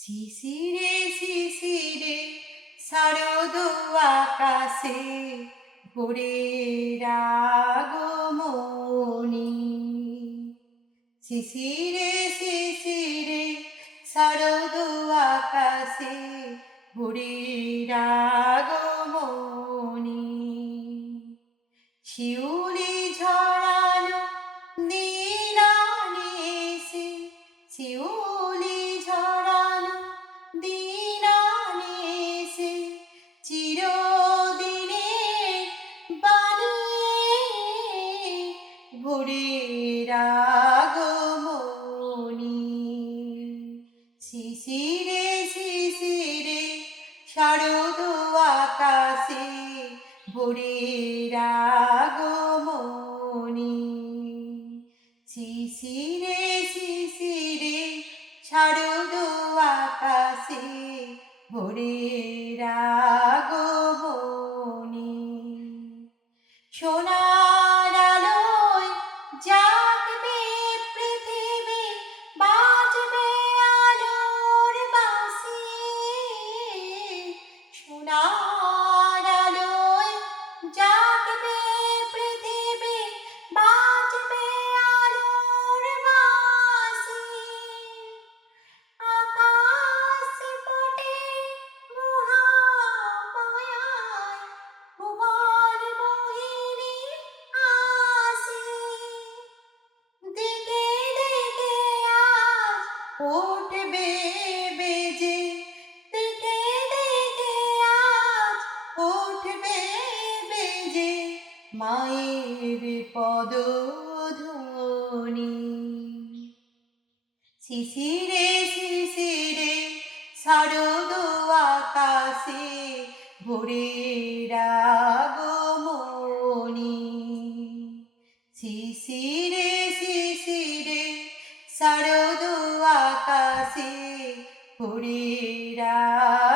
শিশিরে শিশিরে শারদ আকাশে ভোরের আগমনী শিশিরে শিশিরে শারদ আকাশে ভোরের আগমনী শিউলি ভোরের আগমনী শিশিরে শিশিরে শারদ আকাশে ভোরের আগমনী শিশিরে শিশিরে শারদ আকাশে ভোরের আগমনী সোনার উঠবে বেজে দিকে দিকে আজ উঠবে বেজে মায়ের পদধ্বনি। শিশিরে শিশিরে শারদ আকাশে ভোরের আগমনী। শিশিরে শিশিরে আকাশে ভোরের আগমনী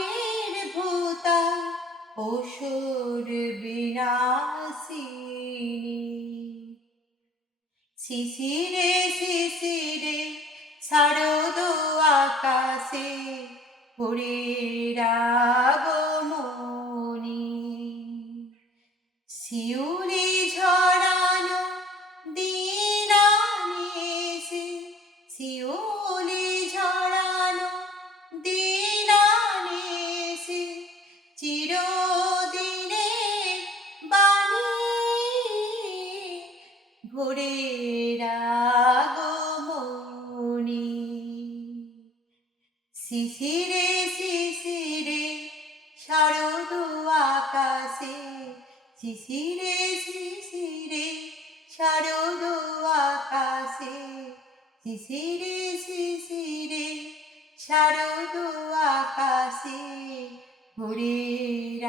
আবির্ভূতা অসুর বিনাশিনী। শিশিরে শিশিরে শারদ আকাশে হরির। আগমনী শিশিরে শিশিরে শারদ আকাশে। শিশিরে শিশিরে শারদ আকাশে। শিশিরে শিশিরে শারদ আকাশে। ভোরের